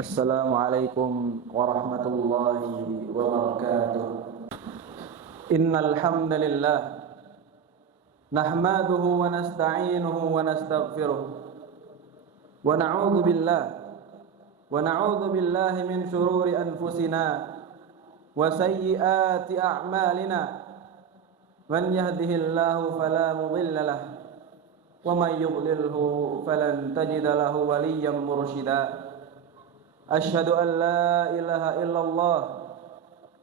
Assalamualaikum warahmatullahi wabarakatuh. Innal hamdalillah nahmaduhu wa nasta'inuhu wa nastaghfiruh wa na'udzu billahi min shururi anfusina wa sayyiati a'malina. Man yahdihillahu fala mudilla lahu wa man yudlilhu falan tajida lahu waliyyan mursyida. Asyhadu an la ilaha illallah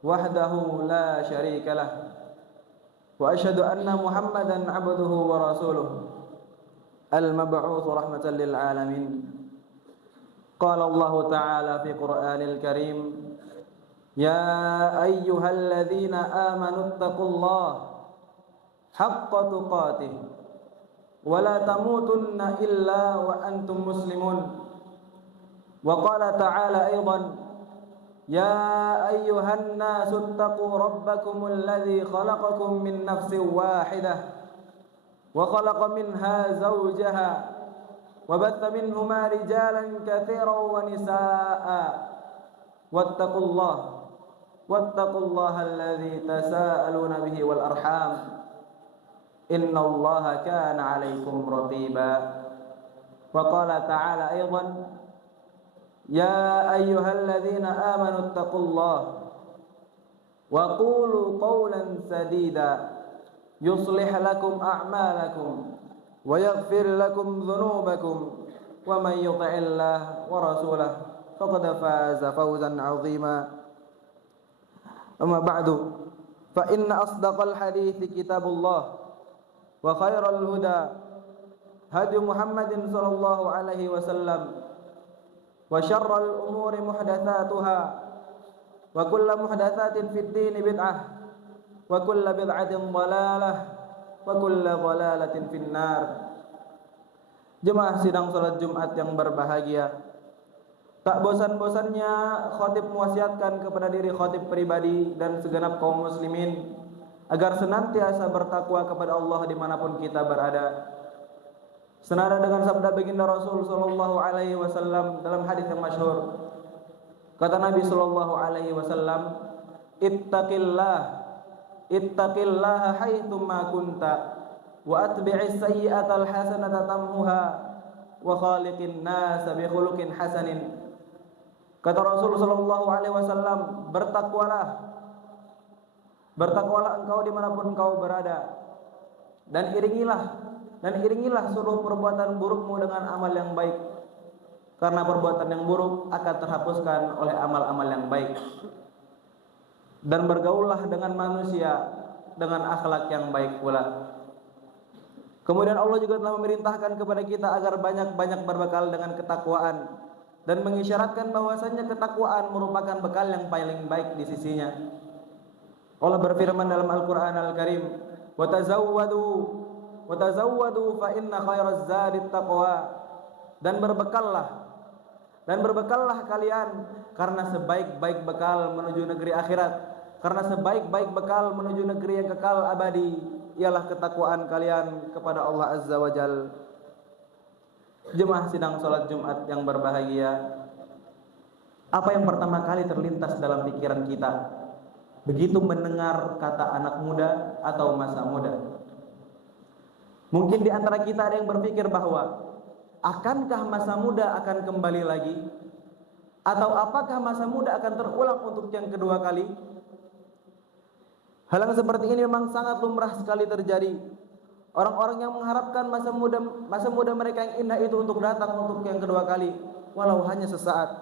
wahdahu la syarika lah wa asyhadu anna Muhammadan abduhu wa rasuluh al-mab'uts rahmatan lil alamin. Qala Allah ta'ala fi Qur'anil Karim, ya ayyuhalladzina amanu taqullaha haqqa tuqatih wa la tamutunna illa wa antum muslimun. وقال تعالى أيضا يا أيها الناس اتقوا ربكم الذي خلقكم من نفس واحدة وخلق منها زوجها وبث منهما رجالا كثيرا ونساء واتقوا الله الذي تساءلون به والأرحام إن الله كان عليكم رقيبا. وقال تعالى أيضا يا أيها الذين آمنوا اتقوا الله وقولوا قولا سديدا يصلح لكم أعمالكم ويغفر لكم ذنوبكم ومن يطع الله ورسوله فقد فاز فوزا عظيما. أما بعد فإن أصدق الحديث كتاب الله وخير الهدى هدي محمد صلى الله عليه وسلم wa syarrul umuri muhdatsatuha wa kullu muhdatsatin fid din bid'ah wa kullu bid'atin dhalalah wa kullu dhalalatin finnar. Jemaah sidang salat Jumat yang berbahagia, tak bosan-bosannya khatib mewasiatkan kepada diri khatib pribadi dan segenap kaum muslimin agar senantiasa bertakwa kepada Allah dimanapun kita berada. Senada dengan sabda baginda Rasul sallallahu alaihi wasallam dalam hadis yang masyhur, kata Nabi sallallahu alaihi wasallam, ittaqillaha haitsu ma kunta wa atbi'is sayyi'atal hasanata tamhuha wa khaliqin nasa bi khuluqin hasanin. Kata Rasul sallallahu alaihi wasallam, bertakwalah engkau dimanapun engkau berada, dan iringilah seluruh perbuatan burukmu dengan amal yang baik, karena perbuatan yang buruk akan terhapuskan oleh amal-amal yang baik. Dan bergaullah dengan manusia dengan akhlak yang baik pula. Kemudian Allah juga telah memerintahkan kepada kita agar banyak-banyak berbekal dengan ketakwaan, dan mengisyaratkan bahwasannya ketakwaan merupakan bekal yang paling baik di sisinya. Allah berfirman dalam Al-Quran Al-Karim, Watazawwadu fa inna khairaz zadit taqwa. Dan berbekallah kalian, karena sebaik-baik bekal menuju negeri akhirat, karena sebaik-baik bekal menuju negeri yang kekal abadi ialah ketakwaan kalian kepada Allah Azza wa Jalla. Jemaah sidang salat Jumat yang berbahagia, apa yang pertama kali terlintas dalam pikiran kita begitu mendengar kata anak muda atau masa muda? Mungkin di antara kita ada yang berpikir bahwa akankah masa muda akan kembali lagi? Atau apakah masa muda akan terulang untuk yang kedua kali? Hal yang seperti ini memang sangat lumrah sekali terjadi. Orang-orang yang mengharapkan masa muda mereka yang indah itu untuk datang untuk yang kedua kali, walau hanya sesaat.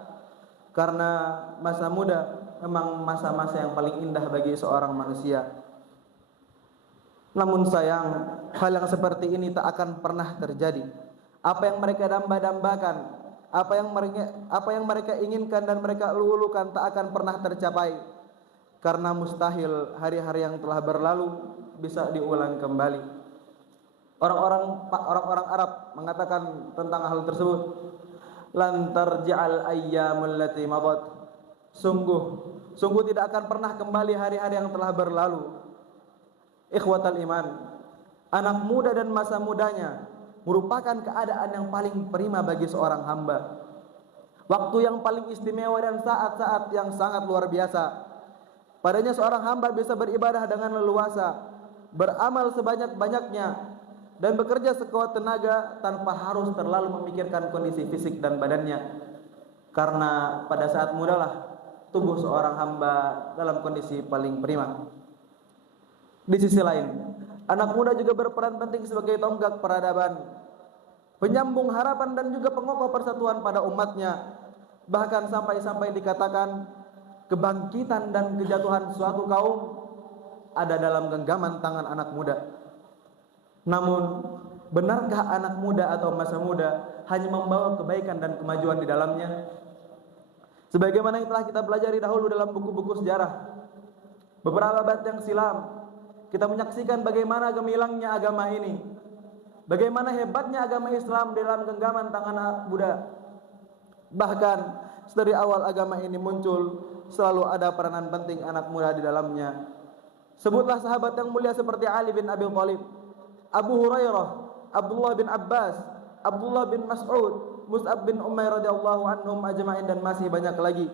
Karena masa muda memang masa-masa yang paling indah bagi seorang manusia. Namun sayang, hal yang seperti ini tak akan pernah terjadi. Apa yang mereka damba-dambakan, apa yang mereka inginkan dan mereka ulu-ulukan tak akan pernah tercapai. Karena mustahil hari-hari yang telah berlalu bisa diulang kembali. Orang-orang Arab mengatakan tentang hal tersebut, lan tarji'al ayyamul lati madat. Sungguh tidak akan pernah kembali hari-hari yang telah berlalu. Ikhwatal iman, anak muda dan masa mudanya merupakan keadaan yang paling prima bagi seorang hamba. waktu yang paling istimewa dan saat-saat yang sangat luar biasa. Padanya seorang hamba bisa beribadah dengan leluasa, beramal sebanyak-banyaknya, dan bekerja sekuat tenaga tanpa harus terlalu memikirkan kondisi fisik dan badannya. Karena pada saat mudalah tubuh seorang hamba dalam kondisi paling prima. Di sisi lain, anak muda juga berperan penting sebagai tonggak peradaban, penyambung harapan dan juga pengokoh persatuan pada umatnya. Bahkan sampai-sampai dikatakan kebangkitan dan kejatuhan suatu kaum ada dalam genggaman tangan anak muda. Namun, benarkah anak muda atau masa muda hanya membawa kebaikan dan kemajuan di dalamnya? Sebagaimana yang telah kita pelajari dahulu dalam buku-buku sejarah, beberapa abad yang silam, kita menyaksikan bagaimana gemilangnya agama ini, bagaimana hebatnya agama Islam dalam genggaman tangan anak muda. Bahkan dari awal agama ini muncul, selalu ada peranan penting anak muda di dalamnya. Sebutlah sahabat yang mulia seperti Ali bin Abi Thalib, Abu Hurairah, Abdullah bin Abbas, Abdullah bin Mas'ud, Mus'ab bin Umair radhiyallahu anhum ajma'in, dan masih banyak lagi.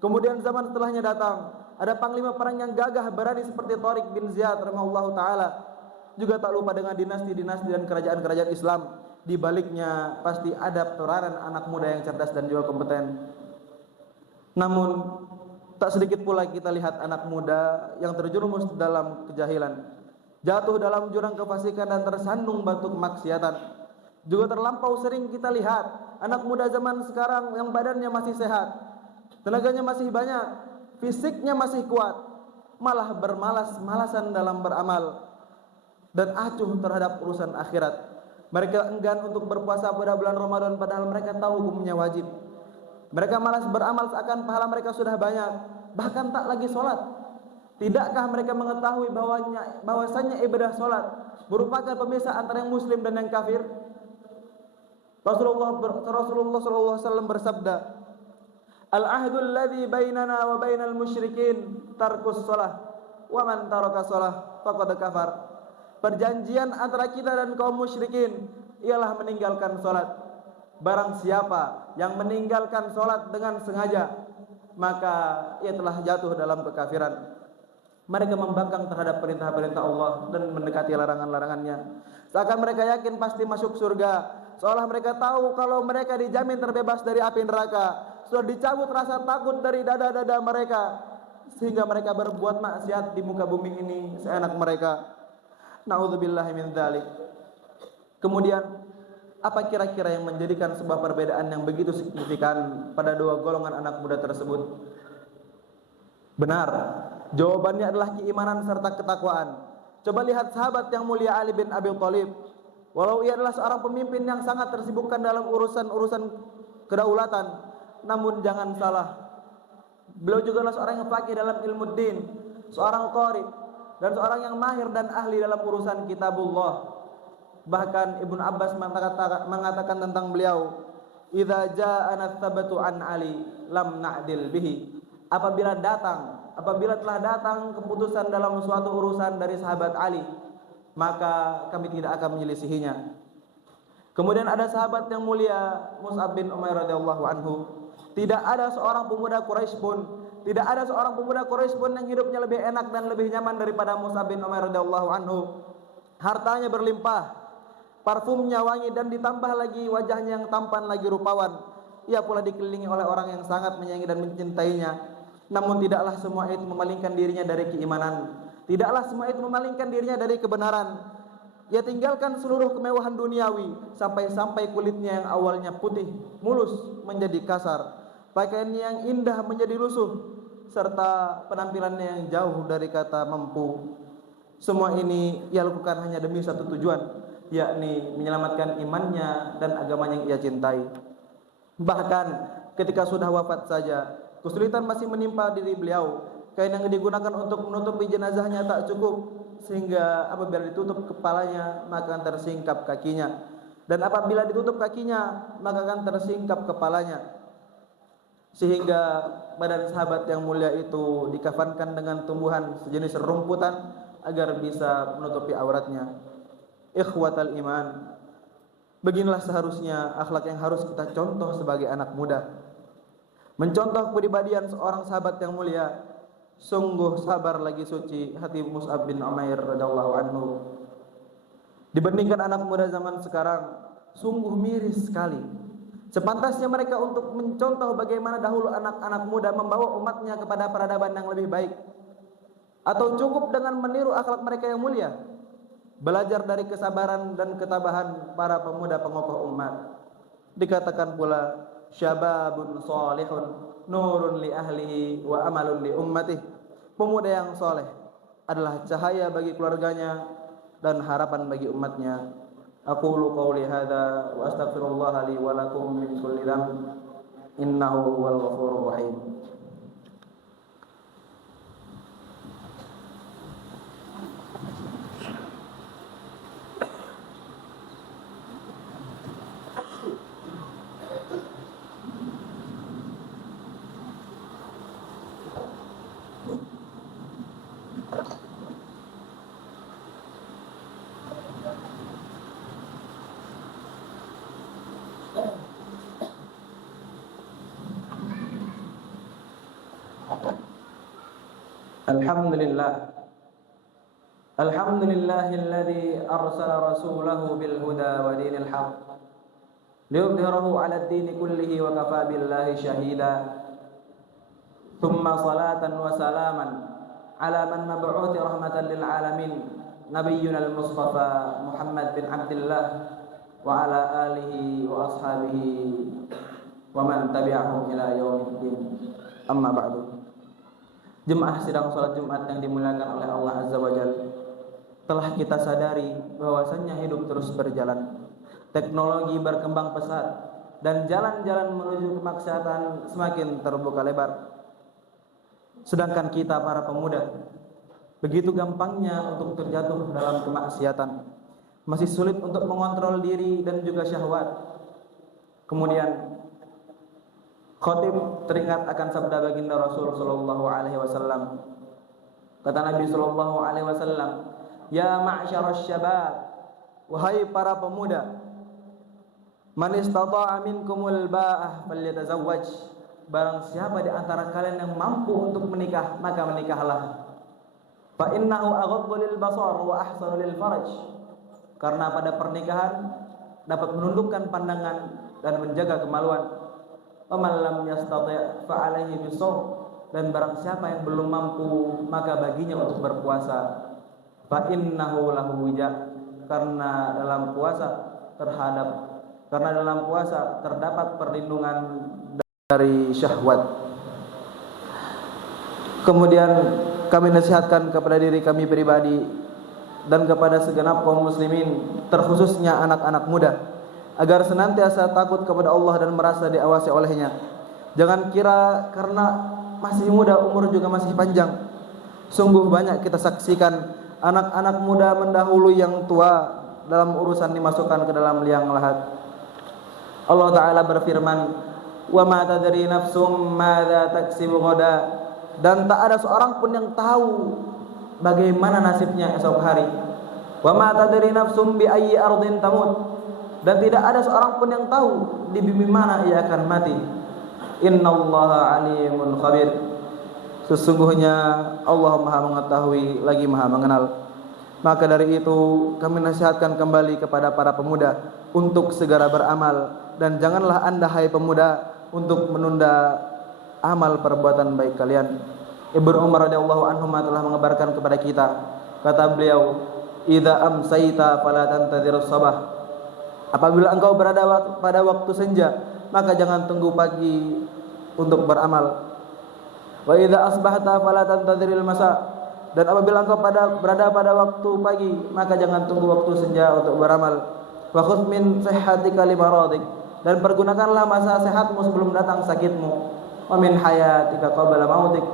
Kemudian zaman setelahnya datang, ada panglima perang yang gagah berani seperti Tariq bin Ziyad rahimahullahu taala. Juga tak lupa dengan dinasti-dinasti dan kerajaan-kerajaan Islam. Di baliknya pasti ada peranan anak muda yang cerdas dan juga kompeten. Namun tak sedikit pula kita lihat anak muda yang terjerumus dalam kejahilan, jatuh dalam jurang kefasikan dan tersandung batu kemaksiatan. Juga terlampau sering kita lihat anak muda zaman sekarang yang badannya masih sehat, tenaganya masih banyak, fisiknya masih kuat, malah bermalas-malasan dalam beramal dan acuh terhadap urusan akhirat. Mereka enggan untuk berpuasa pada bulan Ramadan padahal mereka tahu hukumnya wajib. Mereka malas beramal seakan pahala mereka sudah banyak, bahkan tak lagi sholat. Tidakkah mereka mengetahui bahwasanya ibadah sholat merupakan pemisah antara yang muslim dan yang kafir? Rasulullah SAW bersabda, Al-ahdul ladzi bainana wa bainal musyrikin tarkus sholah, wa man taraka sholah faqad kafar. Perjanjian antara kita dan kaum musyrikin ialah meninggalkan sholat. Barang siapa yang meninggalkan sholat dengan sengaja, maka ia telah jatuh dalam kekafiran. Mereka membangkang terhadap perintah-perintah Allah dan mendekati larangan-larangannya, seakan mereka yakin pasti masuk surga, seolah mereka tahu kalau mereka dijamin terbebas dari api neraka. Sudah dicabut rasa takut dari dada-dada mereka, sehingga mereka berbuat maksiat di muka bumi ini seenak mereka. Na'udzubillahi min dzalik. Kemudian, apa kira-kira yang menjadikan sebuah perbedaan yang begitu signifikan pada dua golongan anak muda tersebut? Benar, jawabannya adalah keimanan serta ketakwaan. Coba lihat sahabat yang mulia Ali bin Abi Thalib. Walau ia adalah seorang pemimpin yang sangat tersibukkan dalam urusan kedaulatan, namun jangan salah, beliau juga adalah seorang yang faqih dalam ilmu din, seorang qari, dan seorang yang mahir dan ahli dalam urusan kitabullah. Bahkan Ibnu Abbas mengatakan tentang beliau, idza ja'ana tsabatu an Ali lam na'dil bihi. Apabila telah datang keputusan dalam suatu urusan dari sahabat Ali, maka kami tidak akan menyelisihinya. Kemudian ada sahabat yang mulia Mus'ab bin Umair radhiyallahu anhu. Tidak ada seorang pemuda Quraisy pun yang hidupnya lebih enak dan lebih nyaman daripada Mus'ab bin Umair radhiyallahu anhu. Hartanya berlimpah, parfumnya wangi, dan ditambah lagi wajahnya yang tampan lagi rupawan. Ia pula dikelilingi oleh orang yang sangat menyayangi dan mencintainya. Namun tidaklah semua itu memalingkan dirinya dari keimanan. Tidaklah semua itu memalingkan dirinya dari kebenaran. Ia tinggalkan seluruh kemewahan duniawi, sampai-sampai kulitnya yang awalnya putih mulus menjadi kasar, pakaiannya yang indah menjadi lusuh, serta penampilannya yang jauh dari kata mampu. Semua ini ia lakukan hanya demi satu tujuan, yakni menyelamatkan imannya dan agamanya yang ia cintai. Bahkan ketika sudah wafat saja, kesulitan masih menimpa diri beliau. Kain yang digunakan untuk menutupi jenazahnya tak cukup, sehingga apabila ditutup kepalanya maka akan tersingkap kakinya, dan apabila ditutup kakinya maka akan tersingkap kepalanya, sehingga badan sahabat yang mulia itu dikafankan dengan tumbuhan sejenis rumputan agar bisa menutupi auratnya. Ikhwatal iman, beginilah seharusnya akhlak yang harus kita contoh sebagai anak muda. mencontoh kepribadian seorang sahabat yang mulia. Sungguh sabar lagi suci hati Mus'ab bin Umair radhiyallahu anhu. Dibandingkan anak muda zaman sekarang, sungguh miris sekali. Sepantasnya mereka untuk mencontoh bagaimana dahulu anak-anak muda membawa umatnya kepada peradaban yang lebih baik. Atau cukup dengan meniru akhlak mereka yang mulia, belajar dari kesabaran dan ketabahan para pemuda pengokoh umat. Dikatakan pula, syababun salihun nurun li ahlihi wa amalun li ummatihi. Pemuda yang soleh adalah cahaya bagi keluarganya dan harapan bagi umatnya. Aqulu qawli hadza wa astaghfirullah li wa lakum min kulli dhanb innahu huwal ghafurur rahim. Alhamdulillahilladzi arsala rasulahu bil huda wa dinil haqq liyudhhirahu 'ala ad-dini kullihi wa kafaa billahi shahida. Thumma salatan wa salaman 'ala man mab'uuthi rahmatan lil 'alamin nabiyyuna al-mustafa Muhammad bin Abdillah wa 'ala alihi wa ashabihi wa man tabi'ahum ila yaumiddin. Amma ba'du. Jemaah sidang salat Jumat yang dimuliakan oleh Allah Azza wa Jalla, telah kita sadari bahwasannya hidup terus berjalan. Teknologi berkembang pesat dan jalan-jalan menuju kemaksiatan semakin terbuka lebar. Sedangkan kita para pemuda begitu gampangnya untuk terjatuh dalam kemaksiatan, masih sulit untuk mengontrol diri dan juga syahwat. Kemudian khatib teringat akan sabda baginda Rasul sallallahu alaihi wasallam. Kata Nabi sallallahu alaihi wasallam, "Ya ma'syarasy syabab, wahai para pemuda, man istata'a minkumul ba'ah falyatazawwaj." Barang siapa di antara kalian yang mampu untuk menikah, maka menikahlah. Fa innahu aghaddu lil basar wa ahsanu lil faraj. Karena pada pernikahan dapat menundukkan pandangan dan menjaga kemaluan. Waman lam yastati' fa alaihi bisawm. Dan barang siapa yang belum mampu, maka baginya untuk berpuasa. Fa innahu lahu wija. Karena dalam puasa terdapat perlindungan dari syahwat. Kemudian kami nasihatkan kepada diri kami pribadi dan kepada segenap kaum muslimin, terkhususnya anak-anak muda, agar senantiasa takut kepada Allah dan merasa diawasi olehnya. Jangan kira karena masih muda, umur juga masih panjang. Sungguh banyak kita saksikan anak-anak muda mendahului yang tua dalam urusan dimasukkan ke dalam liang lahat. Allah Ta'ala berfirman, "Wa ma tadri nafsum madza taksibu ghadan." Dan tak ada seorang pun yang tahu bagaimana nasibnya esok hari. "Wa ma tadri nafsum bi ayyi ardin tamut." Dan tidak ada seorang pun yang tahu di bumi mana ia akan mati. Innallaha alimun khabir. Sesungguhnya Allah Maha mengetahui lagi Maha mengenal. Maka dari itu kami nasihatkan kembali kepada para pemuda untuk segera beramal, dan janganlah anda hai pemuda untuk menunda amal perbuatan baik kalian. Ibnu Umar radhiyallahu anhu telah mengabarkan kepada kita, kata beliau, "Idza amsayta fala tantadhirus sabah." Apabila engkau berada pada waktu senja, maka jangan tunggu pagi untuk beramal. Wa idza asbahta fala tantadhiril masa. Dan apabila engkau berada pada waktu pagi, maka jangan tunggu waktu senja untuk beramal. Wa khudh min sihhatika li maradik. Dan pergunakanlah masa sehatmu sebelum datang sakitmu. Wa min hayatika qabla mautik.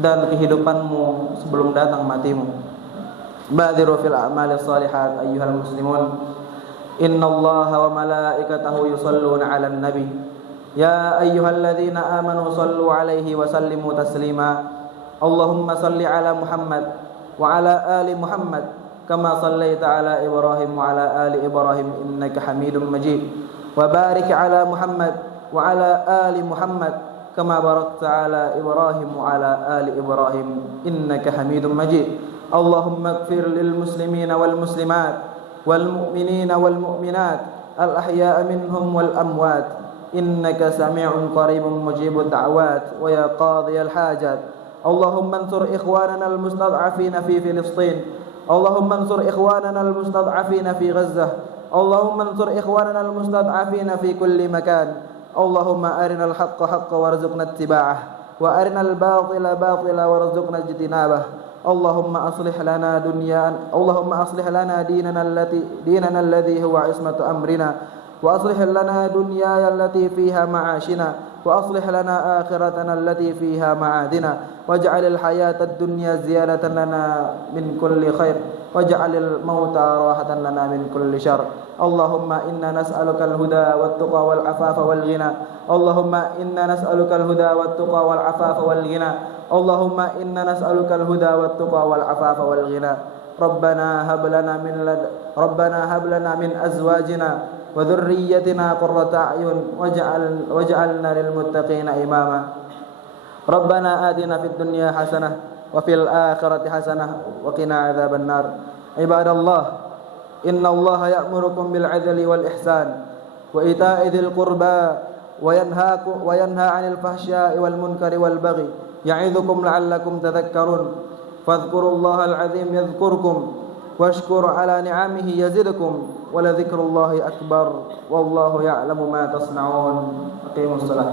Dan kehidupanmu sebelum datang matimu. Badiru fil a'malis shalihat ayyuhal muslimun. Innallaha wa malaikatahu yusalluna 'alan nabi. Ya ayyuhalladzina amanu sallu 'alaihi wa sallimu taslima. Allahumma salli 'ala Muhammad wa 'ala ali Muhammad kama sallaita 'ala Ibrahim wa 'ala ali Ibrahim innaka Hamidum Majid. Wa barik 'ala Muhammad وعلى آل محمد كما باركت على إبراهيم وعلى آل إبراهيم إنك حميد مجيد. اللهم اغفر للمسلمين والمسلمات والمؤمنين والمؤمنات الأحياء منهم والأموات إنك سميع قريب مجيب الدعوات ويا قاضي الحاجات. اللهم انصر إخواننا المستضعفين في فلسطين. اللهم انصر إخواننا المستضعفين في غزة. اللهم انصر إخواننا المستضعفين في كل مكان. اللهم أرنا الحق حقا وارزقنا اتباعه وأرنا الباطل باطلا وارزقنا اجتنابه. اللهم أصلح لنا ديننا الذي هو عصمة أمرنا، وأصلح لنا دنيانا التي فيها معاشنا، وأصلح لنا آخرتنا التي فيها معادنا، واجعل الحياة الدنيا زيادة لنا من كل خير، واجعل الموت راحة لنا من كل شر. اللهم إنا نسألك الهدى والتقى والعفاف والغنى. اللهم إنا نسألك الهدى والتقى والعفاف والغنى. اللهم إنا نسألك الهدى والتقى والعفاف والغنى. ربنا هب لنا من أزواجنا وذريتنا قرة أعين واجعلنا للمتقين إماما. ربنا آتنا في الدنيا حسنة وفي الآخرة حسنة وقنا عذاب النار. عباد الله، إن الله يأمركم بالعدل والإحسان وإيتاء ذي القربى وينهى عن الفحشاء والمنكر والبغي يعظكم لعلكم تذكرون. فاذكروا الله العظيم يذكركم واشكروا على نعمه يزدكم ولذكر الله أكبر والله يعلم ما تصنعون. أقيموا الصلاة.